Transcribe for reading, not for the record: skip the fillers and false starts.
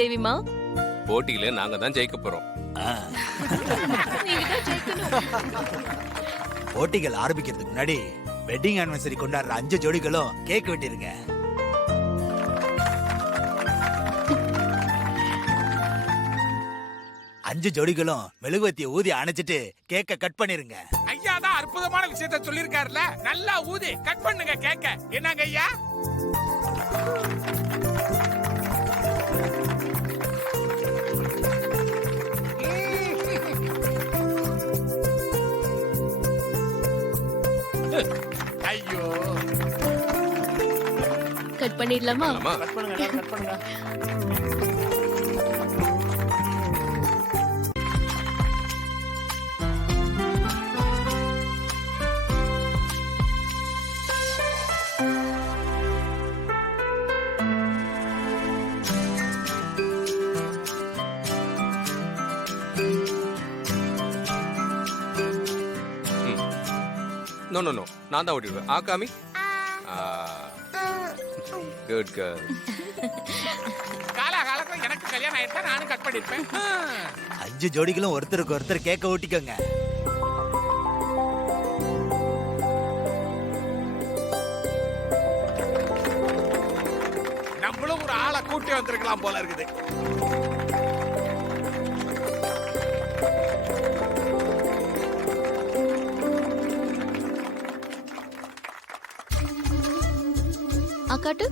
தேவிமா. போட்டியில நாங்க தான் ஜெயிக்க போறோம். நீங்க தான் ஜெயிக்கணும். போட்டிகள் ஆரம்பிக்கிறதுக்கு முன்னாடி வெட்டிங் ஆனிவர்சரி கொண்டாடுற 5 ஜோடிகளும் கேக் வெட்டிருங்க. அஞ்சு ஜோடிகளும் மெழுகுவத்திய ஊதி அணைச்சிட்டு கேக்க கட் பண்ணிருங்க. ஐயா தான் அற்புதமான விஷயத்த சொல்லிருக்காருல, நல்லா ஊதி கட் பண்ணுங்க கேக்க. என்னங்க ஐயா? ஐயோ, கட் பண்ணிடலாமா? ஆமா. கட் பண்ணுங்க எல்லாரும் கட் பண்ணுங்க. நோ நோ நோ, நான் தான் ஓட்டிடுவேன். காமி. Good girl. காலகாலத்துல எனக்கு கல்யாணம் ஆயிட்டா நானும் கட் பண்ணிருப்பேன். 5 ஜோடிகளும் ஒருத்தருக்கு ஒருத்தர் கேக்க ஓட்டிக்கோங்க. நம்மளும் ஒரு ஆளை கூட்டி வந்திருக்கலாம் போல இருக்குது. காட்டு.